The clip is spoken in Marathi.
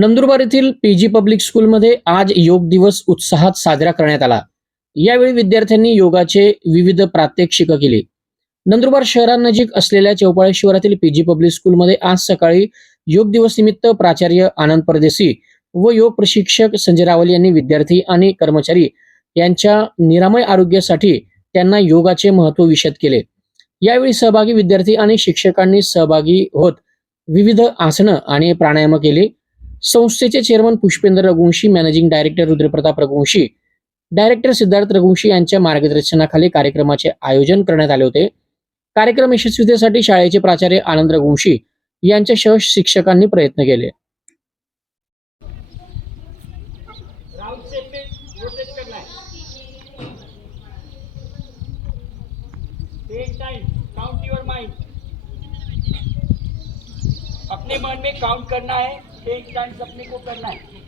नंदुरबार येथील पी जी पब्लिक स्कूलमध्ये आज योग दिवस उत्साहात साजरा करण्यात आला. यावेळी विद्यार्थ्यांनी योगाचे विविध प्रात्यक्षिक केली. नंदुरबार शहरानजीक असलेल्या चौपाळेश्वरातील पीजी पब्लिक स्कूलमध्ये आज सकाळी योग दिवस निमित्त प्राचार्य आनंद परदेशी व योग प्रशिक्षक संजय रावल यांनी विद्यार्थी आणि कर्मचारी यांच्या निरामय आरोग्यासाठी त्यांना योगाचे महत्त्व विशद केले. यावेळी सहभागी विद्यार्थी आणि शिक्षकांनी सहभागी होत विविध आसनं आणि प्राणायाम केली. संस्थेचे chairman Pushpendra Raghuvanshi managing director Rudrapratap Raghuvanshi director Siddharth Raghuvanshi यांच्या मार्गदर्शनाखाली कार्यक्रमाचे आयोजन करण्यात आले होते. कार्यक्रम यशस्वीतेसाठी शाळेचे प्राचार्य आनंद रघुवंशी यांच्यासह शिक्षकांनी प्रयत्न केले. अपने मन में काउंट करना है। एक टाइम अपने को करना है